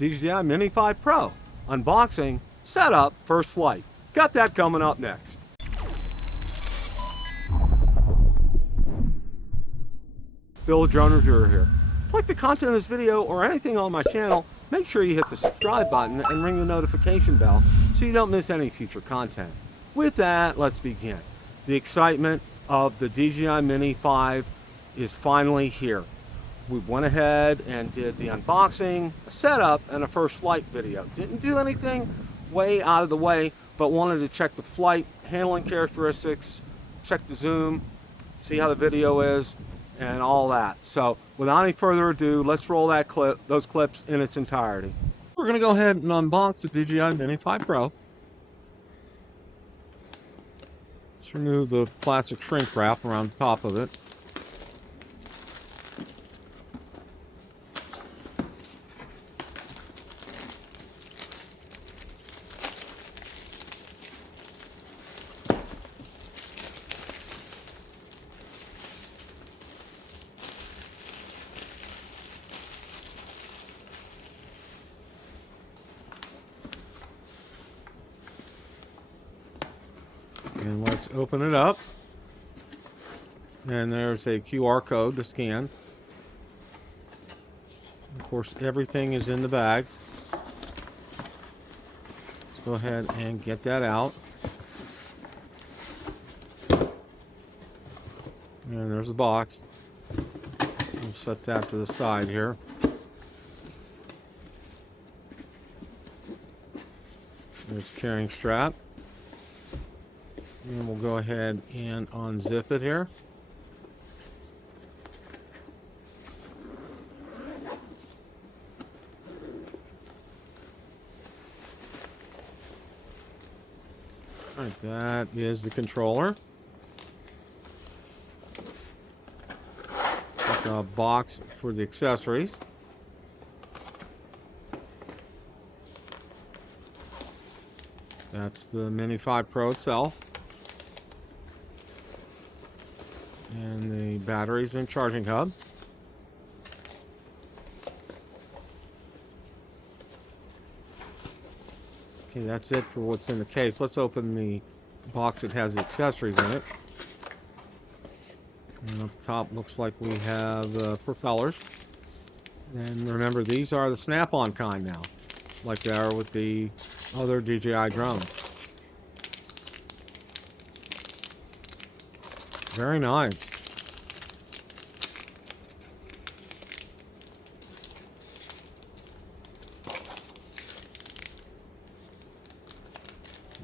DJI Mini 5 Pro. Unboxing, setup, first flight. Got that coming up next. Bill, Drone Reviewer here. Like the content of this video or anything on my channel, make sure you hit the subscribe button and ring the notification bell so you don't miss any future content. With that, let's begin. The excitement of the DJI Mini 5 is finally here. We went ahead and did the unboxing, a setup, and a first flight video. Didn't do anything way out of the way, but wanted to check the flight handling characteristics, check the zoom, see how the video is, and all that. So without any further ado, let's roll that clip, those clips in its entirety. We're going to go ahead and unbox the DJI Mini 5 Pro. Let's remove the plastic shrink wrap around the top of it. And let's open it up. And there's a QR code to scan. Of course, everything is in the bag. Let's go ahead and get that out. And there's the box. We'll set that to the side here. There's the carrying strap. And we'll go ahead and unzip it here. All right, that is the controller. Like a box for the accessories. That's the Mini 5 Pro itself. And the batteries and charging hub. Okay, that's it for what's in the case. Let's open the box that has the accessories in it. And up top looks like we have propellers. And remember, these are the snap-on kind now, like they are with the other DJI drones. Very nice.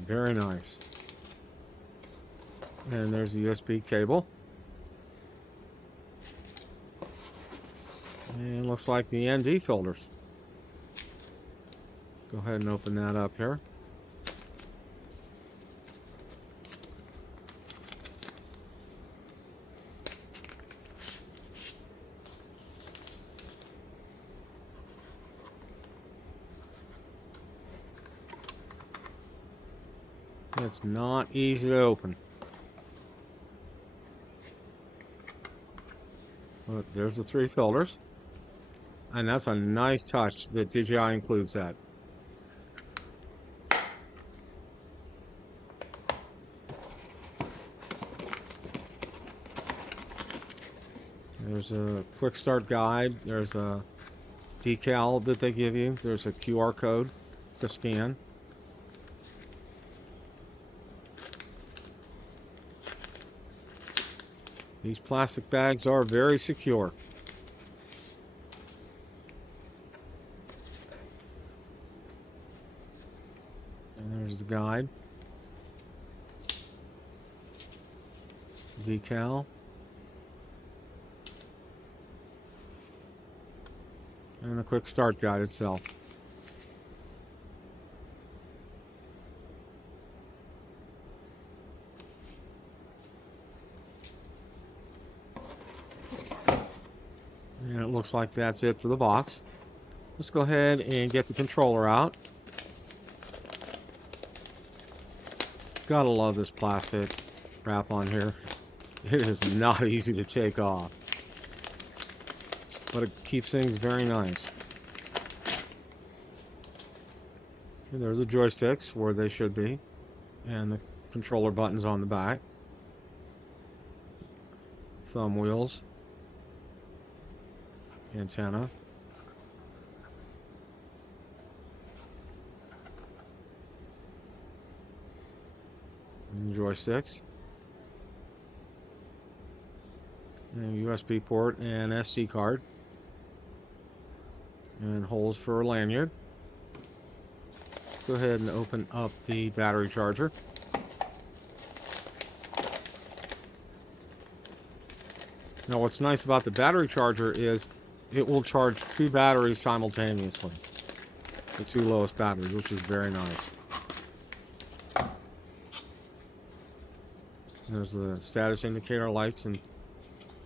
Very nice. And there's the USB cable. And looks like the ND filters. Go ahead and open that up here. It's not easy to open. But there's the 3 filters. And that's a nice touch that DJI includes that. There's a quick start guide. There's a decal that they give you. There's a QR code to scan. These plastic bags are very secure. And there's the guide. Decal. And the quick start guide itself. And it looks like that's it for the box. Let's go ahead and get the controller out. Gotta love this plastic wrap on here. It is not easy to take off, but it keeps things very nice. And there's the joysticks where they should be, and the controller buttons on the back. Thumb wheels. Antenna. And joysticks. And a USB port and SD card. And holes for a lanyard. Let's go ahead and open up the battery charger. Now what's nice about the battery charger is it will charge 2 batteries simultaneously. The 2 lowest batteries, which is very nice. There's the status indicator lights and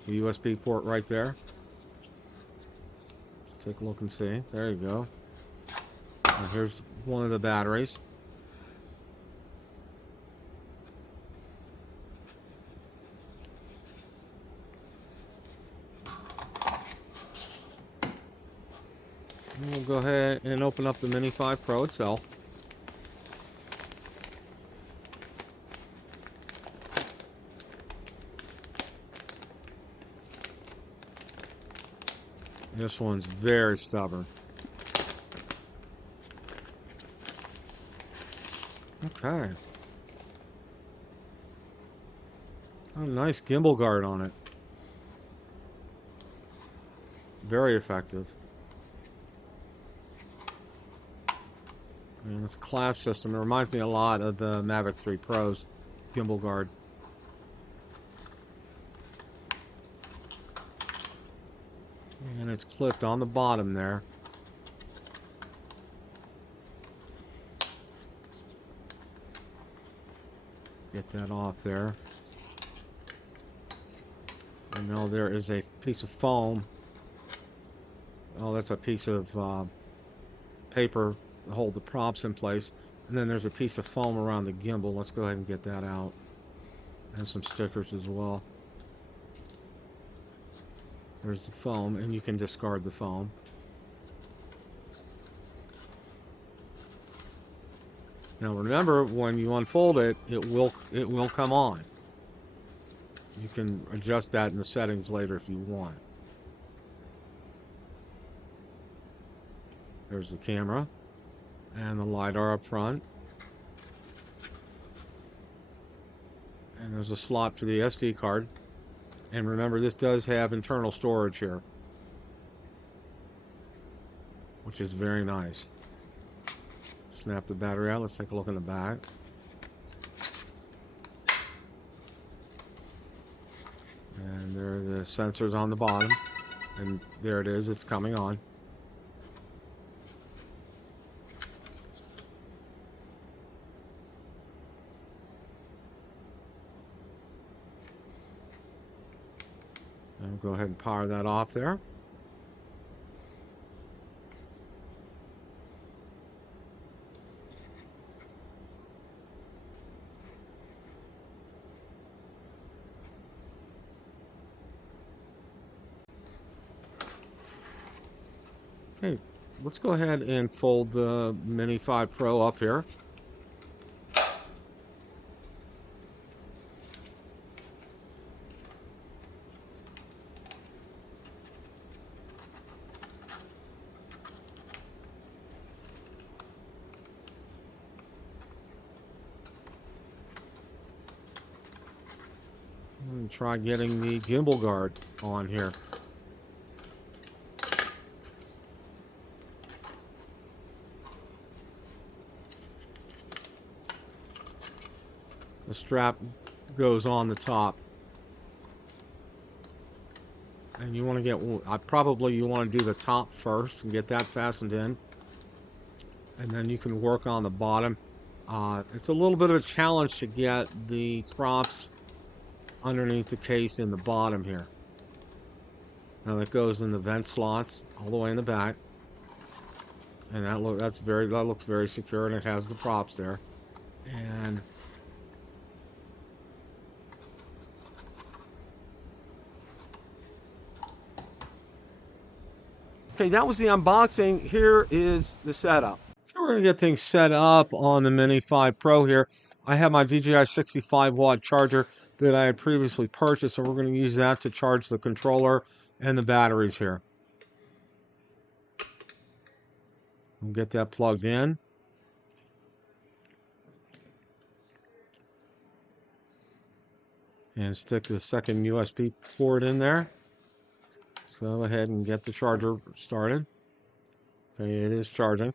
the USB port right there. Let's take a look and see. There you go. Now here's one of the batteries. And we'll go ahead and open up the Mini 5 Pro itself. This one's very stubborn. Okay. Oh, nice gimbal guard on it. Very effective. And it's a clasp system. It reminds me a lot of the Mavic 3 Pro's gimbal guard. And it's clipped on the bottom there. Get that off there. And now there is a piece of foam. Oh, that's a piece of paper to hold the props in place. And then there's a piece of foam around the gimbal. Let's go ahead and get that out. And some stickers as well. There's the foam, and you can discard the foam. Now remember, when you unfold it, it will come on. You can adjust that in the settings later if you want. There's the camera and the LiDAR up front. And there's a slot for the SD card. And remember, this does have internal storage here, which is very nice. Snap the battery out. Let's take a look in the back. And there are the sensors on the bottom. And there it is. It's coming on. And we'll go ahead and power that off there. Okay, let's go ahead and fold the Mini 5 Pro up here. And try getting the gimbal guard on here. The strap goes on the top, and you want to get, you want to do the top first and get that fastened in, and then you can work on the bottom. It's a little bit of a challenge to get the props underneath the case in the bottom here. Now that goes in the vent slots all the way in the back, and that looks very secure, and it has the props there. And okay, that was the unboxing. Here is the setup. We're going to get things set up on the Mini 5 Pro here. I have my DJI 65 watt charger that I had previously purchased, so we're going to use that to charge the controller and the batteries here. We'll get that plugged in. And stick the second USB port in there. So go ahead and get the charger started. Okay, it is charging.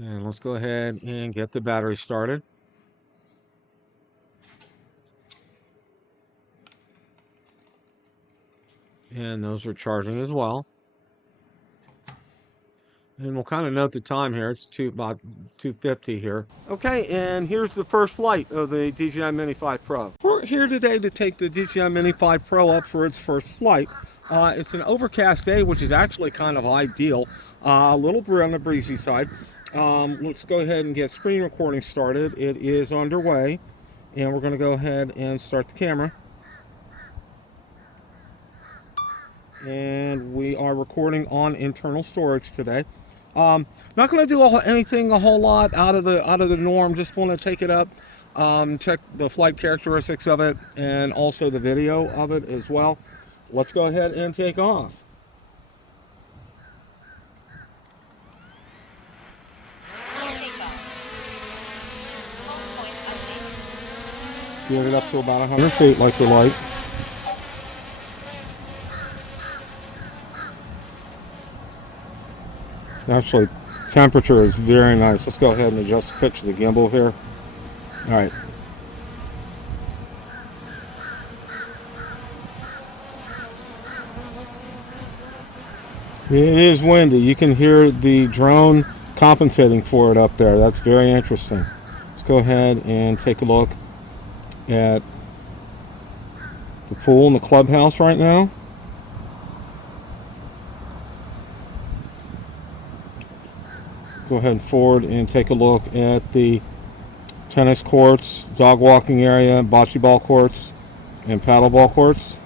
And let's go ahead and get the battery started. And those are charging as well. And we'll kind of note the time here. It's about 2:50 here. Okay, and here's the first flight of the DJI Mini 5 Pro. We're here today to take the DJI Mini 5 Pro up for its first flight. It's an overcast day, which is actually kind of ideal. A little on the breezy side. Let's go ahead and get screen recording started. It is underway, and we're going to go ahead and start the camera. And we are recording on internal storage today. Not going to do anything a whole lot out of the norm. Just want to take it up, check the flight characteristics of it, and also the video of it as well. Let's go ahead and take off. Get it up to about 100 feet like we like. Actually, temperature is very nice. Let's go ahead and adjust the pitch of the gimbal here. All right. It is windy. You can hear the drone compensating for it up there. That's very interesting. Let's go ahead and take a look at the pool in the clubhouse right now. Go ahead and forward and take a look at the tennis courts, dog walking area, bocce ball courts, and paddle ball courts.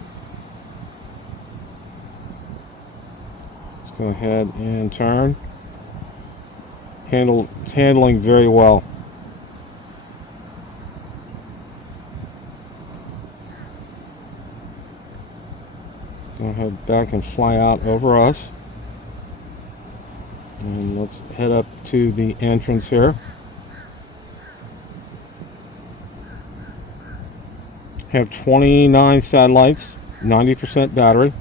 Let's go ahead and turn. It's handling very well. Go ahead back and fly out over us. And let's head up to the entrance here. Have 29 satellites, 90% battery.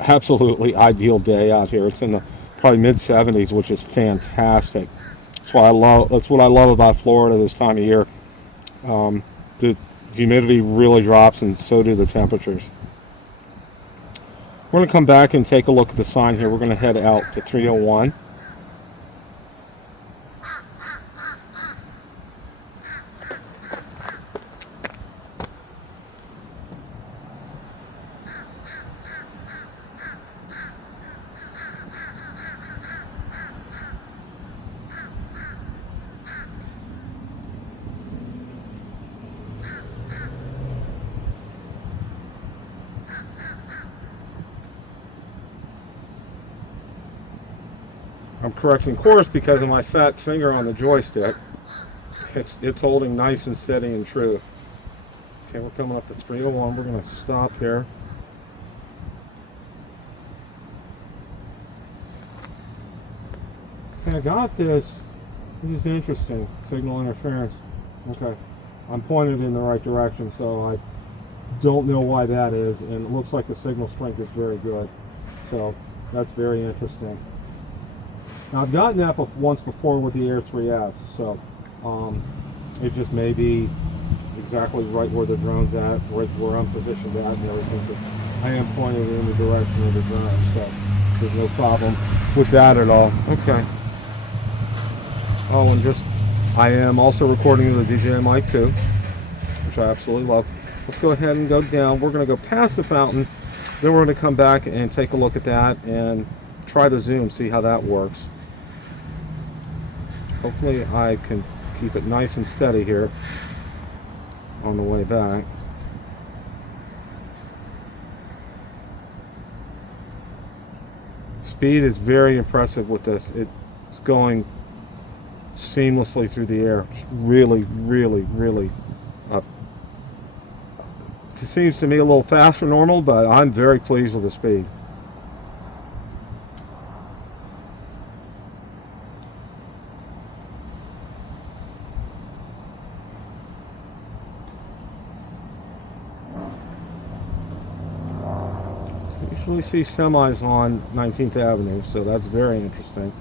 Absolutely ideal day out here. It's in the probably mid-70s, which is fantastic. That's what I love about Florida this time of year. The humidity really drops, and so do the temperatures. We're going to come back and take a look at the sign here. We're going to head out to 301. I'm correcting course because of my fat finger on the joystick. It's holding nice and steady and true. Okay, we're coming up to 301. We're going to stop here. Okay, I got this. This is interesting. Signal interference. Okay, I'm pointed in the right direction, so I don't know why that is, and it looks like the signal strength is very good. So that's very interesting. Now, I've gotten that once before with the Air 3S, so it just may be exactly right where the drone's at, right where I'm positioned at and everything, because I am pointed in the direction of the drone, so there's no problem with that at all. Okay. Oh, and I am also recording the DJI Mic 2, which I absolutely love. Let's go ahead and go down. We're going to go past the fountain, then we're going to come back and take a look at that and try the zoom, see how that works. Hopefully I can keep it nice and steady here on the way back. Speed is very impressive with this. It's going seamlessly through the air. Just really, really, really up. It seems to me a little faster than normal, but I'm very pleased with the speed. Usually see semis on 19th Avenue, so that's very interesting.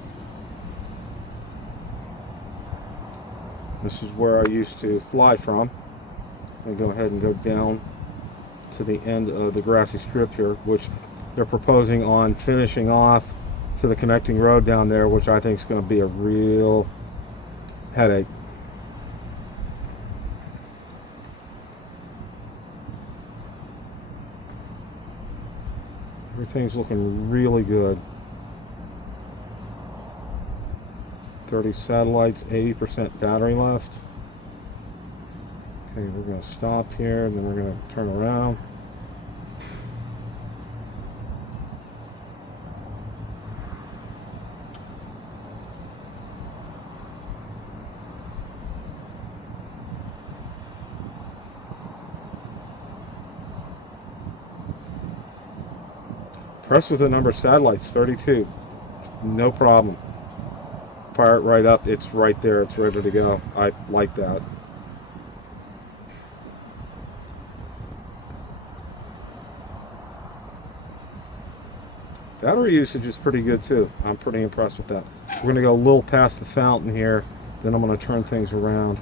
This is where I used to fly from. I'm going to go ahead and go down to the end of the grassy strip here, which they're proposing on finishing off to the connecting road down there, which I think is going to be a real headache. Everything's looking really good. 30 satellites, 80% battery left. Okay, we're going to stop here and then we're going to turn around. Press with the number of satellites, 32. No problem. Fire it right up. It's right there. It's ready to go. I like that. Battery usage is pretty good too. I'm pretty impressed with that. We're going to go a little past the fountain here. Then I'm going to turn things around.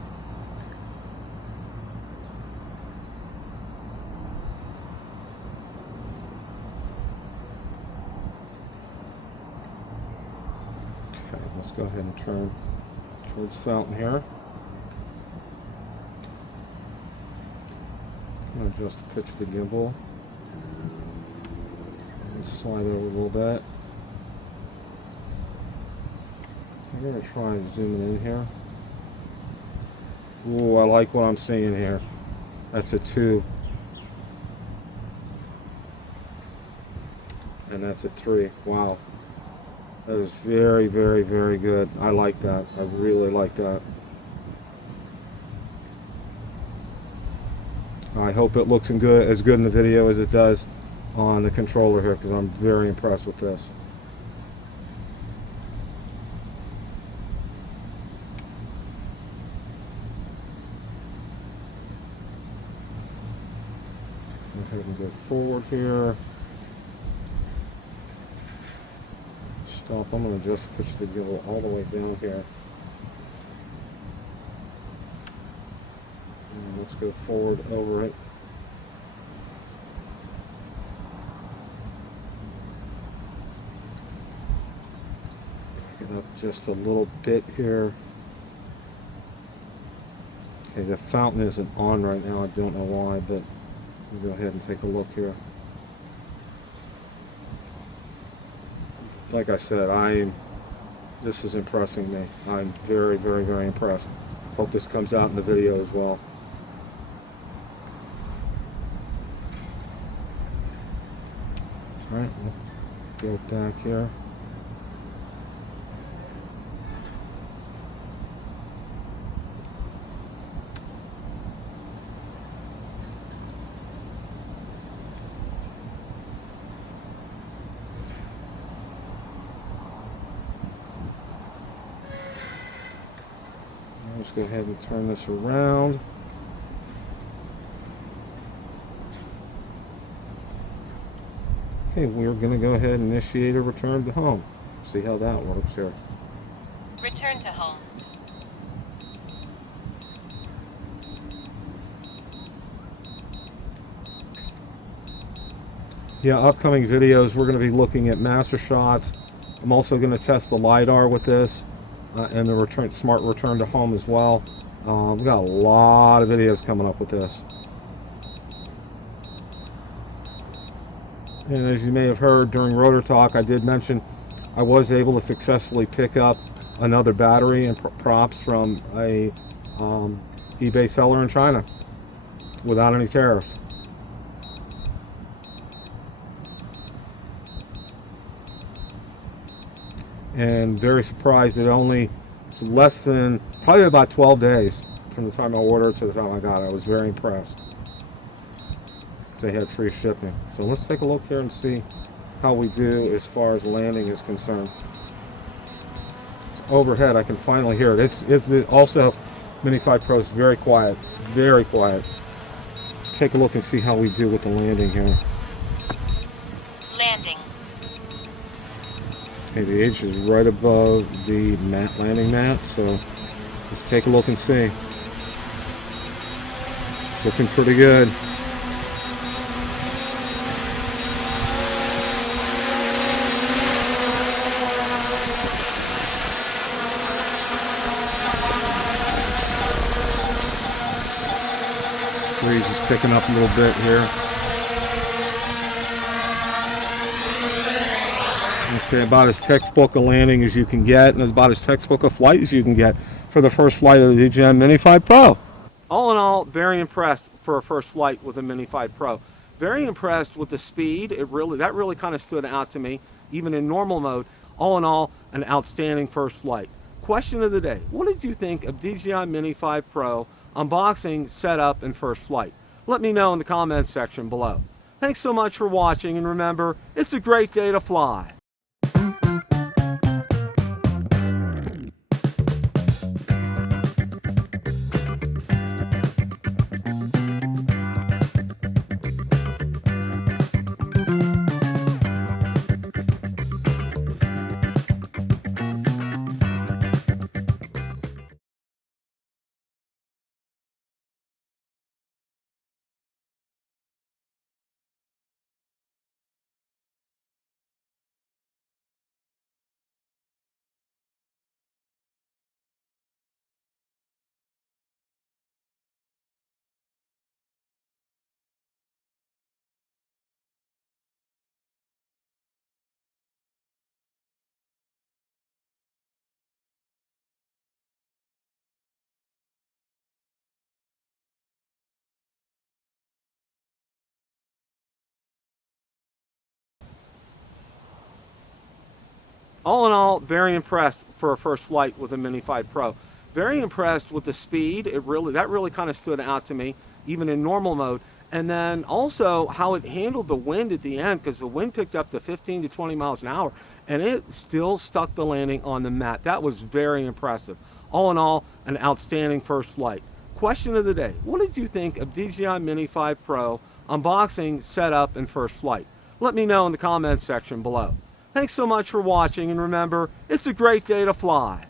Let's go ahead and turn towards the fountain here. I'm going to adjust the pitch of the gimbal. And slide over a little bit. I'm going to try and zoom in here. Ooh, I like what I'm seeing here. That's a 2. And that's a 3. Wow. That is very, very, very good. I like that. I really like that. I hope it looks as good in the video as it does on the controller here, because I'm very impressed with this. Go ahead and go forward here. Stop. I'm going to just push the gimbal all the way down here. And let's go forward over it. Pick it up just a little bit here. Okay, the fountain isn't on right now. I don't know why, but we'll go ahead and take a look here. Like I said, this is impressing me. I'm very, very, very impressed. Hope this comes out in the video as well. Alright, we'll go back here. Let's go ahead and turn this around. Okay, we're going to go ahead and initiate a return to home. See how that works here. Return to home. Yeah, upcoming videos we're going to be looking at master shots. I'm also going to test the LiDAR with this. And the smart return to home as well. We've got a lot of videos coming up with this. And as you may have heard during Rotor Talk, I did mention I was able to successfully pick up another battery and props from a eBay seller in China without any tariffs. And very surprised it's less than, probably about 12 days from the time I ordered to the time I got it. I was very impressed. They had free shipping. So let's take a look here and see how we do as far as landing is concerned. It's overhead, I can finally hear it. Also, Mini 5 Pro is very quiet, very quiet. Let's take a look and see how we do with the landing here. Landing. Okay, the edge is right above the landing mat, so let's take a look and see. It's looking pretty good. Breeze is picking up a little bit here. Okay, about as textbook a landing as you can get, and about as textbook a flight as you can get for the first flight of the DJI Mini 5 Pro. All in all, very impressed for a first flight with the Mini 5 Pro. Very impressed with the speed. That really kind of stood out to me, even in normal mode. All in all, an outstanding first flight. Question of the day: what did you think of DJI Mini 5 Pro unboxing, setup, and first flight? Let me know in the comments section below. Thanks so much for watching, and remember, it's a great day to fly. All in all, very impressed for a first flight with the Mini 5 Pro. Very impressed with the speed. That really kind of stood out to me, even in normal mode. And then also how it handled the wind at the end, because the wind picked up to 15 to 20 miles an hour, and it still stuck the landing on the mat. That was very impressive. All in all, an outstanding first flight. Question of the day: what did you think of DJI Mini 5 Pro unboxing, setup, and first flight? Let me know in the comments section below. Thanks so much for watching, and remember, it's a great day to fly.